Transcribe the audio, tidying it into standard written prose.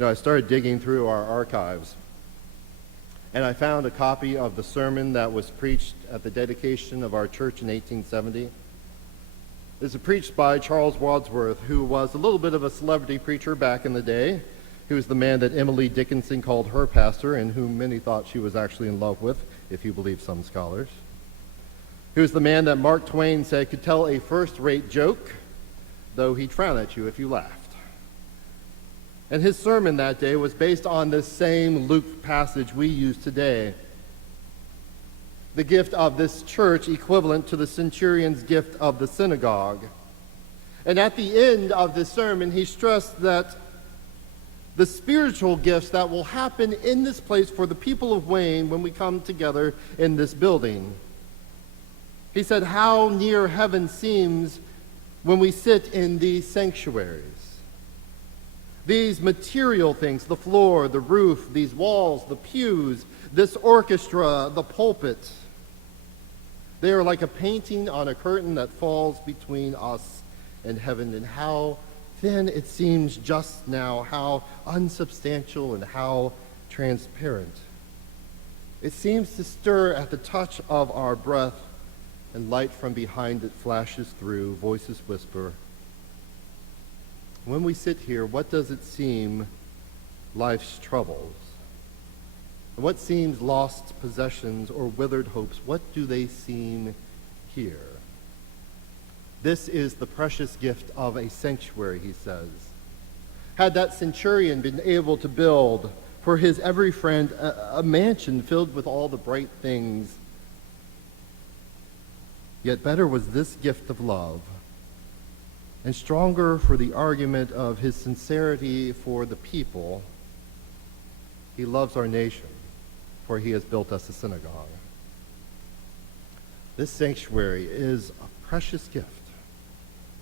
I started digging through our archives, and I found a copy of the sermon that was preached at the dedication of our church in 1870. This is preached by Charles Wadsworth, who was a little bit of a celebrity preacher back in the day. He was the man that Emily Dickinson called her pastor, and whom many thought she was actually in love with, if you believe some scholars. He was the man that Mark Twain said could tell a first-rate joke, though he'd frown at you if you laughed. And his sermon that day was based on this same Luke passage we use today. The gift of this church equivalent to the centurion's gift of the synagogue. And at the end of this sermon, he stressed that the spiritual gifts that will happen in this place for the people of Wayne when we come together in this building. He said, how near heaven seems when we sit in these sanctuaries. These material things, the floor, the roof, these walls, the pews, this orchestra, the pulpit, they are like a painting on a curtain that falls between us and heaven, and how thin it seems just now, how unsubstantial and how transparent. It seems to stir at the touch of our breath, and light from behind it flashes through, voices whisper. When we sit here, what does it seem life's troubles? And what seems lost possessions or withered hopes, what do they seem here? This is the precious gift of a sanctuary, he says. Had that centurion been able to build for his every friend a mansion filled with all the bright things, yet better was this gift of love, and stronger for the argument of his sincerity for the people. He loves our nation, for he has built us a synagogue. This sanctuary is a precious gift.